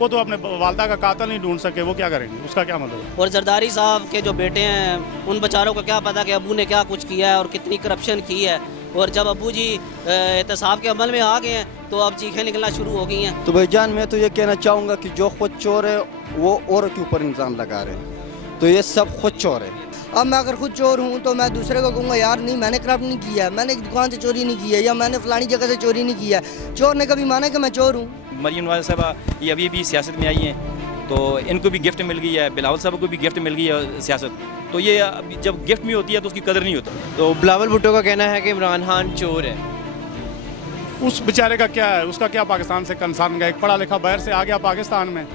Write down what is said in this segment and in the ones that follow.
वो तो अपने वालदा का कातिल नहीं ढूंढ सके, वो क्या करेंगे, उसका क्या मतलब। और जरदारी साहब के जो बेटे हैं उन बेचारों को क्या पता कि अबू ने क्या कुछ किया है और कितनी करप्शन की है। और जब अबू जी एहतसाब के अमल में आ गए हैं तो अब चीखें निकलना शुरू हो गई हैं। तो भाईजान मैं तो ये कहना चाहूँगा कि जो खुद चोर है वो और के ऊपर इल्ज़ाम लगा रहे हैं, तो ये सब खुद चोर है। अब मैं अगर खुद चोर हूँ तो मैं दूसरे को कहूँगा यार नहीं मैंने करप्ट नहीं किया है, मैंने दुकान से चोरी नहीं की है, या मैंने फलानी जगह से चोरी नहीं किया है। चोर ने कभी माना कि मैं चोर हूँ। मरियम नवाज साहबा ये अभी भी सियासत में आई हैं, तो इनको भी गिफ्ट मिल गई है, बिलावल साहब को भी गिफ्ट मिल गई है सियासत। तो ये जब गिफ्ट में होती है तो उसकी कदर नहीं होती। तो बिलावल भुट्टो का कहना है कि इमरान खान चोर है। उस बेचारे का क्या है, उसका क्या पाकिस्तान से कंसर्न है। एक पढ़ा लिखा बाहर से आ गया पाकिस्तान में,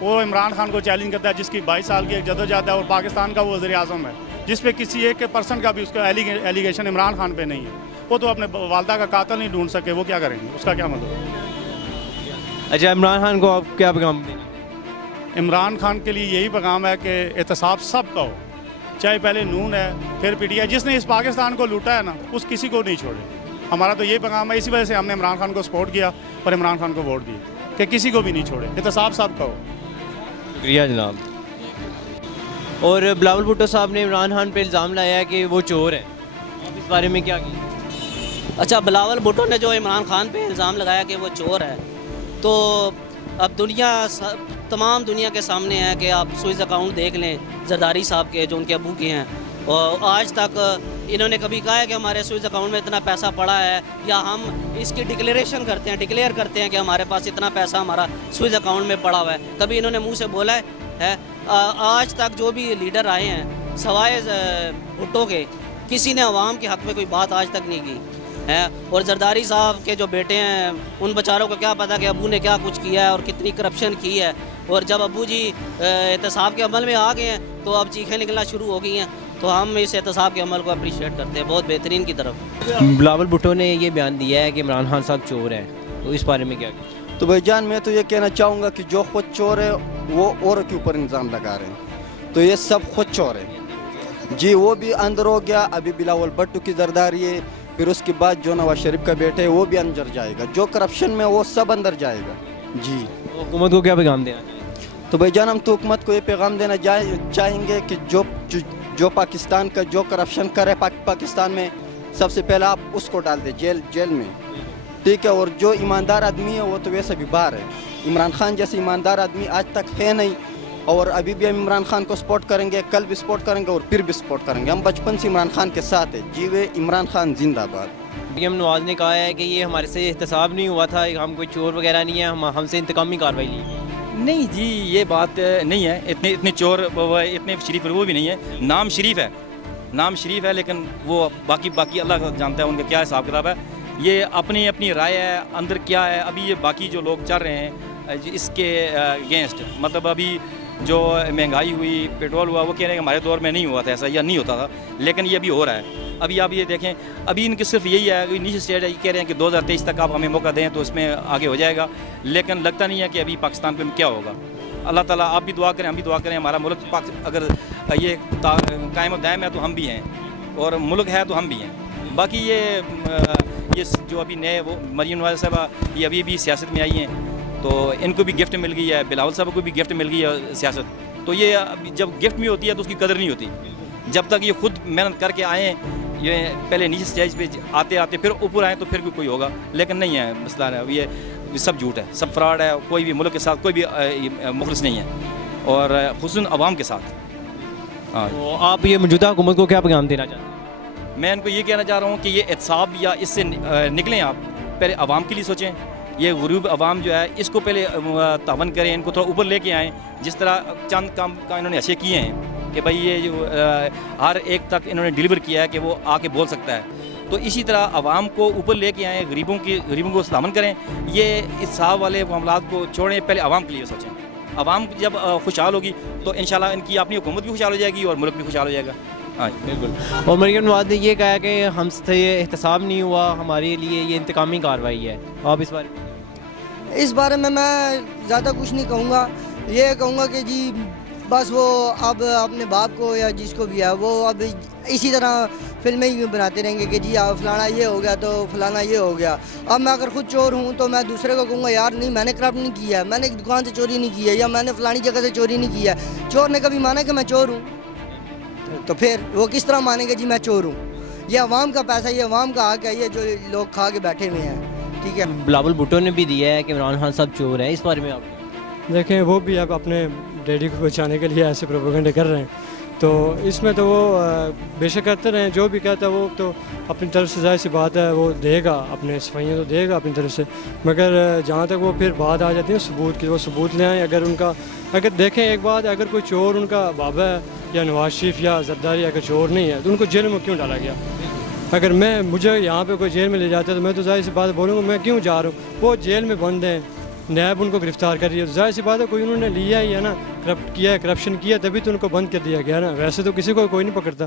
वो इमरान खान को चैलेंज करता है जिसकी 22 साल की एक जदोजहद है और पाकिस्तान का वो वज़ीर आज़म है, जिस पे किसी एक पर्सन का भी उसका एलिगेशन इमरान खान पे नहीं है। वो तो अपने वालदा का कातिल नहीं ढूंढ सके, वो क्या करेंगे, उसका क्या मतलब। अच्छा, इमरान खान को आप क्या पैगाम देना? इमरान खान के लिए यही पैगाम है कि एहतसाब सब का हो, चाहे पहले नून है फिर पीटीआई, जिसने इस पाकिस्तान को लूटा है ना उस किसी को नहीं छोड़े। हमारा तो यही पैगाम है, इसी वजह से हमने इमरान खान को सपोर्ट किया और इमरान खान को वोट दिए कि किसी को भी नहीं छोड़े, एहतसाब सब का हो। शुक्रिया जनाब। और बिलावल भुट्टो साहब ने इमरान खान पे इल्ज़ाम लाया है कि वो चोर है, आप इस बारे में क्या किया? अच्छा, बिलावल भुट्टो ने जो इमरान खान पे इल्ज़ाम लगाया कि वो चोर है, तो अब तमाम दुनिया के सामने है कि आप स्विस अकाउंट देख लें जरदारी साहब के जो उनके अबू के हैं, और आज तक इन्होंने कभी कहा है कि हमारे स्विस अकाउंट में इतना पैसा पड़ा है, या हम इसकी डिक्लेरेशन करते हैं, डिक्लेयर करते हैं कि हमारे पास इतना पैसा हमारा स्विस अकाउंट में पड़ा हुआ है, कभी इन्होंने मुंह से बोला है? आज तक जो भी लीडर आए हैं सवाए भुट्टो के, किसी ने अवाम के हक़ में कोई बात आज तक नहीं की है। और जरदारी साहब के जो बेटे हैं उन बेचारों को क्या पता कि अबू ने क्या कुछ किया है और कितनी करप्शन की है। और जब अबू जी एहतसाब के अमल में आ गए हैं तो अब चीखें निकलना शुरू हो गई हैं। तो हम इस एहतसाब के अमल को अप्रिशिएट करते हैं, बहुत बेहतरीन की तरफ। बिलावल भुट्टो ने ये बयान दिया है कि इमरान खान साहब चोर हैं, तो इस बारे में क्या? तो भाईजान मैं तो ये कहना चाहूँगा कि जो खुद चोर है वो और के ऊपर इल्ज़ाम लगा रहे हैं, तो ये सब खुद चोर है जी। वो भी अंदर हो गया, अभी बिलावल भुट्टो की जरदारी है, फिर उसके बाद जो नवाज शरीफ का बेटे है वो भी अंदर जाएगा, जो करप्शन में वो सब अंदर जाएगा जी। तो हुकूमत को क्या पैगाम देना? तो भाईजान हम तो हुकूमत को ये पैगाम देना चाहेंगे कि जो पाकिस्तान का जो करप्शन करे पाकिस्तान में, सबसे पहले आप उसको डाल दे जेल में, ठीक है। और जो ईमानदार आदमी है वो तो वैसे भी बाहर है। इमरान खान जैसे ईमानदार आदमी आज तक है नहीं, और अभी भी हम इमरान खान को सपोर्ट करेंगे, कल भी सपोर्ट करेंगे और फिर भी सपोर्ट करेंगे। हम बचपन से इमरान खान के साथ है जी। वे इमरान खान जिंदाबाद। मरियम नवाज ने कहा है कि ये हमारे से एहतसाब नहीं हुआ था, हम कोई चोर वगैरह नहीं है, हमसे इंतकामी कार्रवाई ली। नहीं जी, ये बात नहीं है। इतने चोर इतने शरीफ वो भी नहीं है। नाम शरीफ है लेकिन वो बाकी अल्लाह जानता है उनका क्या हिसाब किताब है। ये अपनी राय है, अंदर क्या है। अभी ये बाकी जो लोग चल रहे हैं इसके अगेंस्ट, मतलब अभी जो महंगाई हुई, पेट्रोल हुआ, वो कह रहे हैं कि हमारे दौर में नहीं हुआ था ऐसा, या नहीं होता था, लेकिन ये अभी हो रहा है। अभी आप ये देखें, अभी इनकी सिर्फ यही है, नीचे स्टेज है, ये कह रहे हैं कि 2023 तक आप हमें मौका दें तो इसमें आगे हो जाएगा, लेकिन लगता नहीं है कि अभी पाकिस्तान पे क्या होगा। अल्लाह ताला आप भी दुआ करें, हम भी दुआ करें, हमारा मुल्क अगर ये कायम और दायम है तो हम भी हैं, और मुल्क है तो हम भी हैं। बाकी ये जो अभी नए वो मरियम नवाज साहबा ये अभी भी सियासत में आई हैं, तो इनको भी गिफ्ट मिल गई है, बिलावल साहब को भी गिफ्ट मिल गई है सियासत। तो ये जब गिफ्ट में होती है तो उसकी कदर नहीं होती। जब तक ये खुद मेहनत करके आएँ, ये पहले नीचे स्टेज पे आते फिर ऊपर आएँ तो फिर भी कोई होगा, लेकिन नहीं है मसला है। ये सब झूठ है, सब फ्रॉड है। कोई भी मुल्क के साथ कोई भी मुखलिस नहीं है, और खुसूसन अवाम के साथ। हाँ, तो आप ये मौजूदा हुकूमत को क्या पैगाम देना चाहते हैं? मैं इनको ये कहना चाह रहा हूँ कि ये एहतसाब या इससे निकलें, आप पहले अवाम के लिए सोचें। ये गरीब अवाम जो है इसको पहले तावन करें, इनको थोड़ा ऊपर लेके आएँ। जिस तरह चंद काम का इन्होंने अच्छे किए हैं कि भाई ये जो हर एक तक इन्होंने डिलीवर किया है कि वो आके बोल सकता है, तो इसी तरह अवाम को ऊपर लेके आएँ, गरीबों को तावन करें। ये एहतसाब वाले मामलात को छोड़ें, पहले अवाम के लिए सोचें। अवाम जब खुशहाल होगी तो इंशाल्लाह इनकी अपनी हुकूमत भी खुशहाल हो जाएगी और मुल्क भी खुशहाल हो जाएगा। हाँ बिल्कुल। और मरियम नवाज ने ये कहा कि हमसे ये एहतसाब नहीं हुआ, हमारे लिए ये इंतकामी कार्रवाई है। आप इस बारे में? मैं ज़्यादा कुछ नहीं कहूँगा, ये कहूँगा कि जी बस वो अब अपने बाप को या जिसको भी है वो अब इसी तरह फिल्में ही बनाते रहेंगे कि जी फलाना ये हो गया तो फलाना ये हो गया। अब मैं अगर खुद चोर हूँ तो मैं दूसरे को कहूँगा यार नहीं मैंने करप्ट नहीं किया है, मैंने एक दुकान से चोरी नहीं की है या मैंने फलानी जगह से चोरी नहीं की है। चोर ने कभी माना कि मैं चोर हूँ? तो फिर वो किस तरह मानेंगे जी मैं चोर हूँ? ये अवाम का पैसा, ये अवाम का हक है, ये जो लोग खा के बैठे हुए हैं। ठीक है, बिलावल भुट्टो ने भी दिया है कि इमरान खान साहब चोर हैं, इस बारे में आप देखें वो भी अब अपने डैडी को बचाने के लिए ऐसे प्रोपेगेंडे कर रहे हैं, तो इसमें तो वो बेशक करते रहें, जो भी कहता है वो तो अपनी तरफ से जाहिर सी बात है वो देगा, अपने सफाइयाँ तो देगा अपनी तरफ से, मगर जहाँ तक वो फिर बात आ जाती है सबूत की, वो सबूत ले आएँ। अगर देखें एक बात, अगर कोई चोर उनका बाबा है या नवाज शरीफ या जरदारी अगर चोर नहीं है तो उनको जेल में क्यों डाला गया? अगर मुझे यहाँ पे कोई जेल में ले जाता है तो मैं तो जाहिर सी बात बोलूँगा मैं क्यों जा रहा हूँ, वो जेल में बंद हैं, नैब उनको गिरफ्तार कर रही है, तो जाहिर सी बात है कोई उन्होंने लिया ही है ना, करप्ट किया है, करप्शन किया, तभी तो उनको बंद कर दिया गया ना, वैसे तो किसी को कोई नहीं पकड़ता।